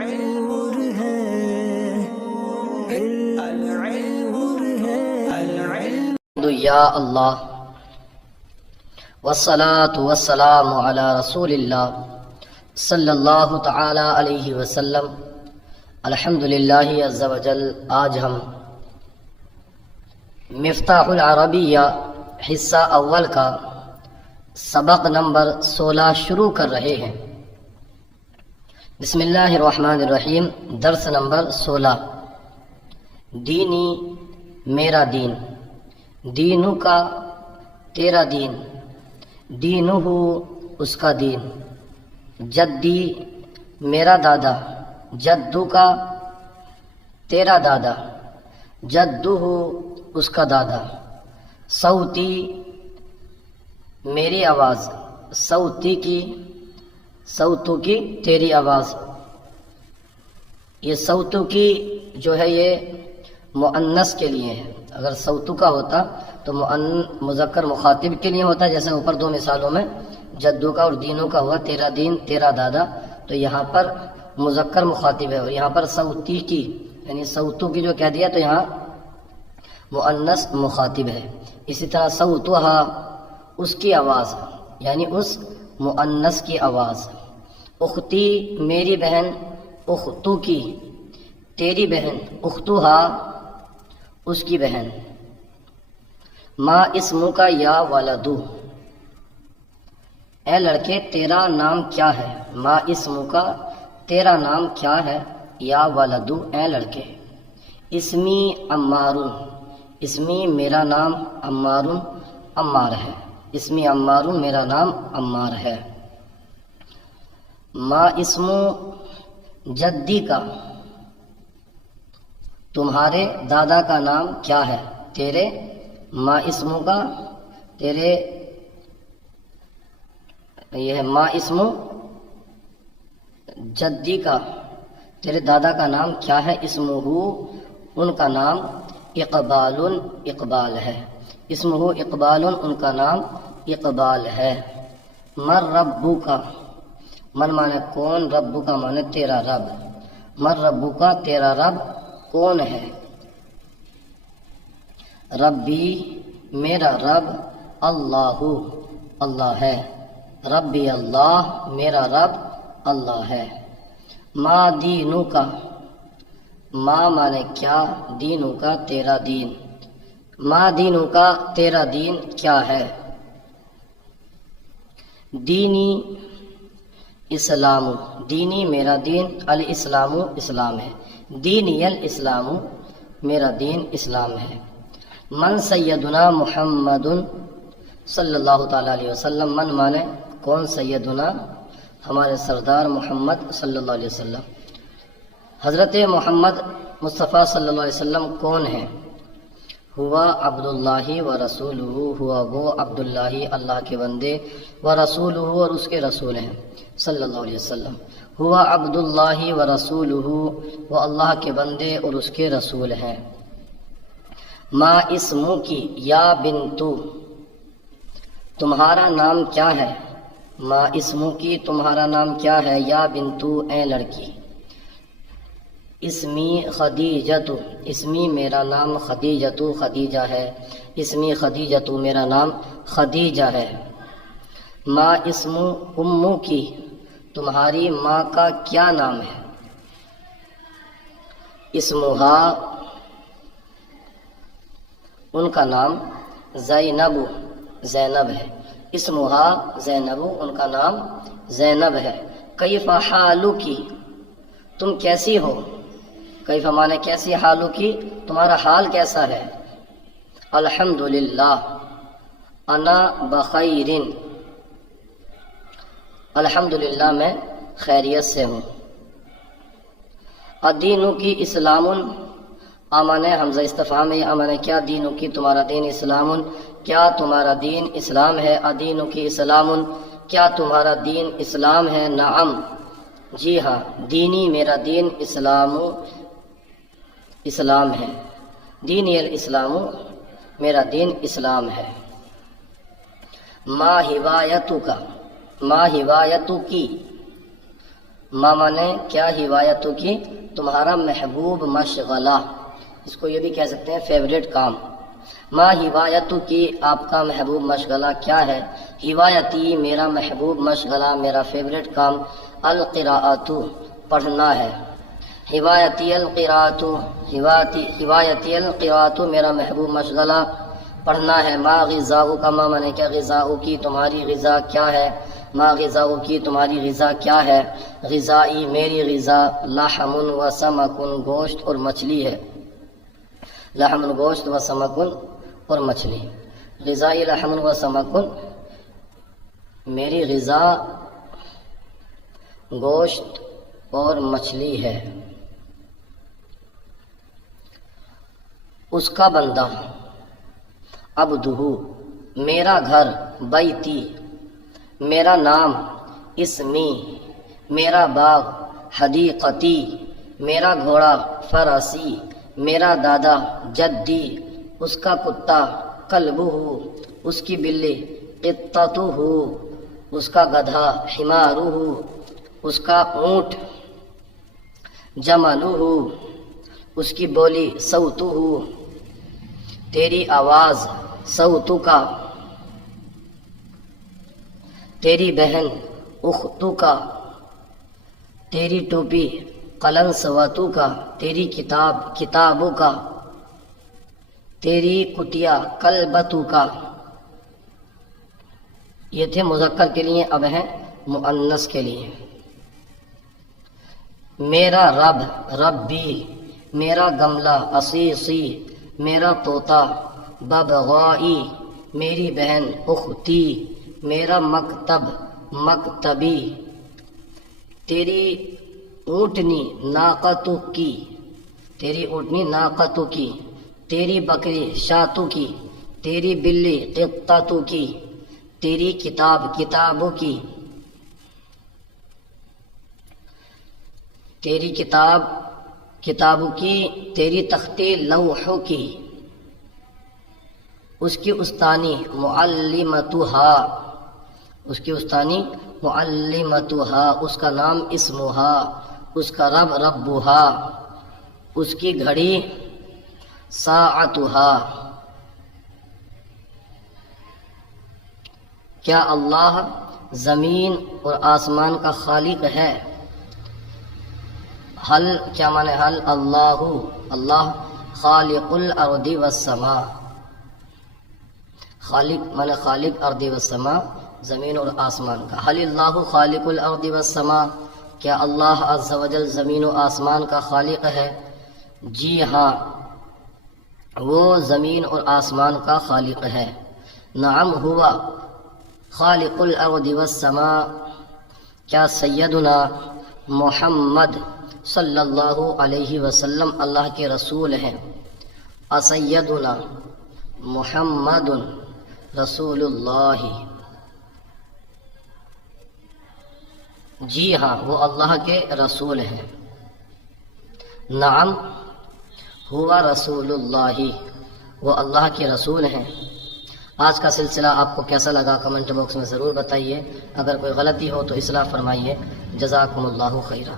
نور ہے نور ہے یا اللہ والصلاة والسلام علی رسول اللہ صلی اللہ تعالی علیہ وسلم۔ الحمدللہ عز و جل، آج ہم مفتاح العربیہ حصہ اول کا سبق نمبر 16 شروع کر رہے ہیں۔ بسم اللہ الرحمن الرحیم۔ درس نمبر 16۔ دینی میرا دین، دینوں کا تیرا دین، دینہ اس کا دین، جدی میرا دادا، جدو کا تیرا دادا، جدہ اس کا دادا، صوتی میری آواز، صوتی کی صوتوں کی تیری آواز۔ یہ صوتوں کی جو ہے یہ مؤنث کے لیے ہے۔ اگر صوتوں کا ہوتا تو مذکر مخاطب کے لیے ہوتا، جیسے اوپر دو مثالوں میں جدوں کا اور دینوں کا ہوا، تیرا دین تیرا دادا، تو یہاں پر مذکر مخاطب ہے، اور یہاں پر صوتی کی یعنی صوتوں کی جو کہہ دیا تو یہاں مؤنث مخاطب ہے۔ اسی طرح صوتها اس کی آواز، یعنی اس مؤنث کی آواز۔ اختی میری بہن، اختو کی تیری بہن، اختها اس کی بہن۔ ما اسمو کا یا ولدو، اے لڑکے تیرا نام کیا ہے؟ ما اسمو کا تیرا نام کیا ہے؟ یا ولدو اے لڑکے۔ اسمی عمارون، اسمی میرا نام، عمارون عمار ہے، اسمی عمارون میرا نام عمار ہے۔ ما اسمو جدی کا تمہارے دادا کا نام کیا ہے؟ تیرے ما اسمو کا تیرے یہ ہے ما اسمو جدی کا تیرے دادا کا نام کیا ہے؟ اسمہ ان کا نام اقبال، اقبال ہے، اسمہ اقبال ان کا نام اقبال ہے۔ من ربو کا، من مانے کون، ربو کا مانے تیرا رب، من ربو کا تیرا رب کون ہے؟ ربی میرا رب، اللہ اللہ ہے، ربی اللہ میرا رب اللہ ہے۔ ما دینو کا، ما مانے کیا، دینو کا تیرا دین، ما دینو کا تیرا دین کیا ہے؟ دینی اسلام، دینی میرا دین، الاسلام اسلام ہے، دینی الاسلام میرا دین اسلام ہے۔ من سیدنا محمد صلی اللہ تعالیٰ علیہ وسلم، من مانے کون، سیدنا ہمارے سردار محمد صلی اللہ علیہ وسلم۔ حضرت محمد مصطفیٰ صلی اللہ علیہ وسلم کون ہیں؟ ہوا عبداللہ و رسولہ، ہوا وہ عبداللہ اللہ کے بندے، و رسولہ اور اس کے رسول ہیں صلی اللہ علیہ وسلم۔ ہوا عبداللہ و رسولہ، وہ اللہ کے بندے اور اس کے رسول ہیں۔ ما اسمو کی یا بنتو، تمہارا نام کیا ہے؟ ما اسمو کی تمہارا نام کیا ہے؟ یا بنتو اے لڑکی۔ اسمی خدیجتو، اسمی میرا نام، خدیجتو خدیجہ ہے، اسمی خدیجتو میرا نام خدیجہ ہے۔ ما اسمو امو کی تمہاری ماں کا کیا نام ہے؟ اسمہا ان کا نام زینب، زینب ہے، اسمہا زینب ان کا نام زینب ہے۔ کیف حالو کی تم کیسی ہو؟ کیف مانے کیسی، حالو کی تمہارا حال کیسا ہے؟ الحمدللہ انا بخیر، الحمدللہ میں خیریت سے ہوں۔ الدینو کی اسلام، امن حمزہ استفہام ہے، امن کیا، دینو کی تمہارا دین، اسلام کیا تمہارا دین اسلام ہے، ادینو کی اسلام کیا تمہارا دین اسلام ہے؟ نعم جی ہاں، دینی میرا دین، اسلام اسلام ہے، دینی الاسلام میرا دین اسلام ہے۔ ما ہدایتو کا، ما ہدایتو کی ماما نے کیا ہوایتوں کی تمہارا محبوب مشغلہ، اس کو یہ بھی کہہ سکتے ہیں فیوریٹ کام۔ ما ہوایتوں کی آپ کا محبوب مشغلہ کیا ہے؟ ہوایتی میرا محبوب مشغلہ، میرا فیوریٹ کام، القراءۃ پڑھنا ہے۔ ہوایتی القراءۃ، ہوایتی القراءۃ میرا محبوب مشغلہ پڑھنا ہے۔ ما غذاء کا ماما نے کیا غذاء کی تمہاری غذا کیا ہے؟ ما غذاء کی تمہاری غذا کیا ہے؟ غذائی میری غذا لحم و سمکن گوشت اور مچھلی ہے۔ لحم گوشت و سمکن اور مچھلی، غذائی لحم و سمکن، میری غذا گوشت اور مچھلی ہے۔ اس کا بندہ، عبدہ میرا گھر، بیتی میرا نام، اسمی میرا باغ، حدیقتی میرا گھوڑا، فراسی میرا دادا، جدی اس کا کتا، کلبہ اس کی بلی، قطتہ اس کا گدھا، حمارہ اس کا اونٹ، جملہ اس کی بولی، صوتہ تیری آواز، صوتو کا تیری بہن، اختو کا تیری ٹوپی، قلنسوتو کا تیری کتاب، کتابوں کا تیری کتیا، کلبتو کا۔ یہ تھے مذکر کے لیے، اب ہیں مؤنث کے لیے۔ میرا رب، ربی میرا گملہ، عصیصی میرا طوطا، ببغائی میری بہن، اختی میرا مکتب، مکتبی تیری اونٹنی، ناقتو کی تیری اونٹنی، ناقتو کی تیری بکری، شاتو کی تیری بلی، قطتو کی تیری کتاب، کتابوں کی تیری کتاب، کتابوں کی تیری تختی، لوحوں کی اس کی استانی، معلمتہا اس کی استانی، معلمتہا اس کا نام، اسمہا اس کا رب، ربہا اس کی گھڑی، ساعتہا۔ کیا اللہ زمین اور آسمان کا خالق ہے؟ حل کیا معنی حل؟ اللہ، اللہ خالق الارض والسماء، خالق معنی خالق، ارض والسماء زمین اور آسمان کا۔ حل اللہ خالق الارض والسماء، کیا اللہ عز و جل زمین و آسمان کا خالق ہے؟ جی ہاں، وہ زمین اور آسمان کا خالق ہے۔ نعم ہوا خالق الارض والسماء، کیا سیدنا محمد صلی اللہ علیہ وسلم اللہ کے رسول ہیں؟ اسیدنا محمد رسول اللہ، جی ہاں وہ اللہ کے رسول ہیں۔ نعم ہوا رسول اللہ، وہ اللہ کے رسول ہیں۔ آج کا سلسلہ آپ کو کیسا لگا کمنٹ باکس میں ضرور بتائیے، اگر کوئی غلطی ہو تو اصلاح فرمائیے۔ جزاکم اللہ خیرہ۔